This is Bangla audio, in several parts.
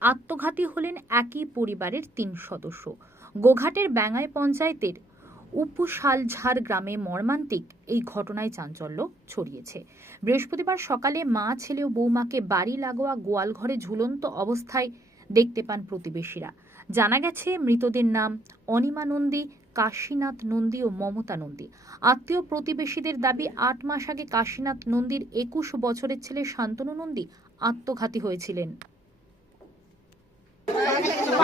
আত্মঘাতী হলেন একই পরিবারের তিন সদস্য। গোঘাটের ব্যাঙ্গাই পঞ্চায়েতের উপশালঝাড় গ্রামে মর্মান্তিক এই ঘটনায় চাঞ্চল্য ছড়িয়েছে। বৃহস্পতিবার সকালে মা, ছেলে ও বৌমাকে বাড়ি লাগোয়া গোয়াল ঘরে ঝুলন্ত অবস্থায় দেখতে পান প্রতিবেশীরা। জানা গেছে, মৃতদের নাম অনিমা নন্দী, কাশীনাথ নন্দী ও মমতা নন্দী। আত্মীয় প্রতিবেশীদের দাবি, আট মাস আগে কাশীনাথ নন্দীর একুশ বছরের ছেলে শান্তনু নন্দী আত্মঘাতী হয়েছিলেন।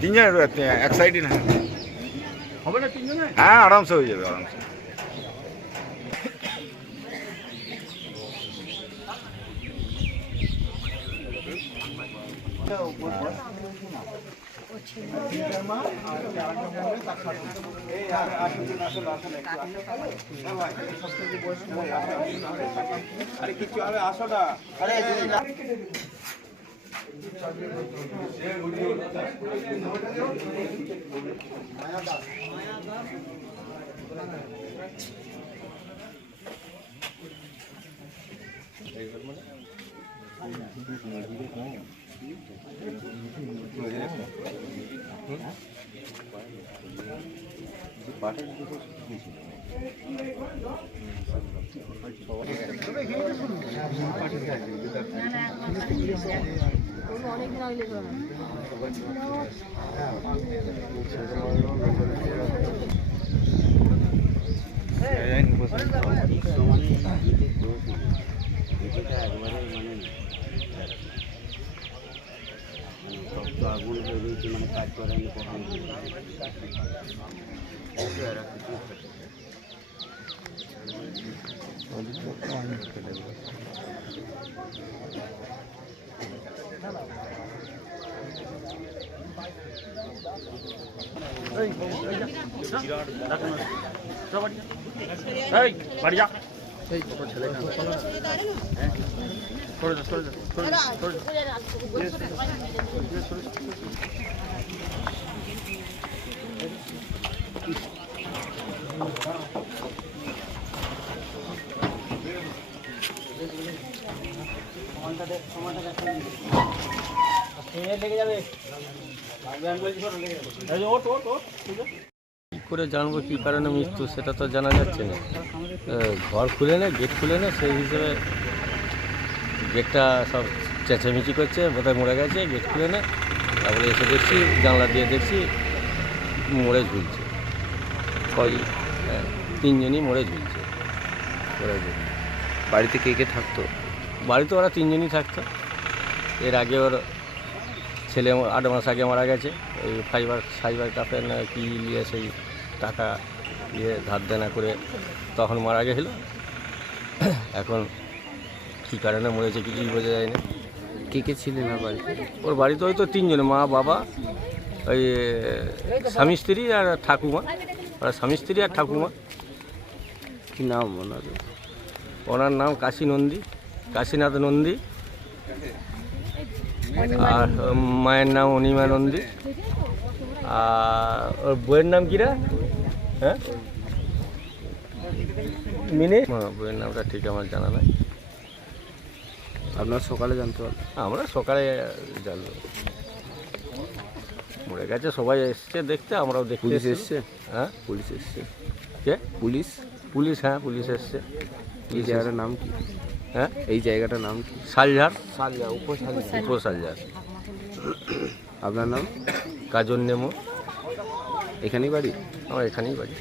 তিনজনের এক সাইডই না। হবে না তিনজনে? হ্যাঁ আরামসে হয়ে যাবে আরামসে। সমানে এতে দোষ নেই এদিকে একবারে শক্ত আগুন হয়ে রয়েছে মানে কাজ করে আমি কখনো এরা কিছু এই বাড়ি যা। এই ছেলে সরে যা সরে যা সরে যা সরে যা। ঠিক আছে। কী করে জানব কী কারণে মৃত্যু সেটা তো জানা যাচ্ছে না। ঘর খুলে নে গেট খুলে নে সেই হিসেবে গেটটা সব চেঁচামেচি করছে বোধহয় মরে গেছে গেট খুলে নে তারপরে এসে দেখছি জানলা দিয়ে দেখছি মরে ঝুলছে। কই হ্যাঁ, তিনজনই মরে ঝুলছে। মরে ঝুলছে। বাড়িতে কে কে থাকতো? বাড়িতে ওরা তিনজনই থাকতো। এর আগে ওর ছেলে আট মাস আগে মারা গেছে। ওই ফাইবার সাইবার কাপে না কি নিয়ে সেই টাকা দিয়ে ধার দেনা করে তখন মারা গেছিল। এখন কী কারণে মরেছে কিছুই বোঝা যায় না কে কে ছিলেন না বাড়িতে? ওর বাড়িতে ওই তো তিনজনে মা বাবা ওই স্বামী স্ত্রী আর ঠাকুমা। ওরা স্বামী স্ত্রী আর ঠাকুমা। কী নাম ওনাদের? ওনার নাম কাশী নন্দী। কাশীনাথ নন্দী। আর মায়ের নাম অনিমা নন্দী। আর ওর বইয়ের নাম কিরা হ্যাঁ? মিনি? হ্যাঁ, বইয়ের নামটা ঠিক আমার জানা নাই। আপনার সকালে জানতে পারলেন। আমরা সকালে জানলো মরে গেছে সবাই এসছে দেখতে আমরাও দেখতে পুলিশ এসেছি। এসছে? হ্যাঁ? পুলিশ এসছে। কে? পুলিশ? পুলিশ হ্যাঁ পুলিশ এসছে। এই জায়গাটার নাম কি? হ্যাঁ? এই জায়গাটার নাম কি? শালঝার সালিয়া উপসালিয়া উপশালঝার আপনার নাম? কাজল নেমো। এখানেই বাড়ি? আমার এখানেই বাড়ি।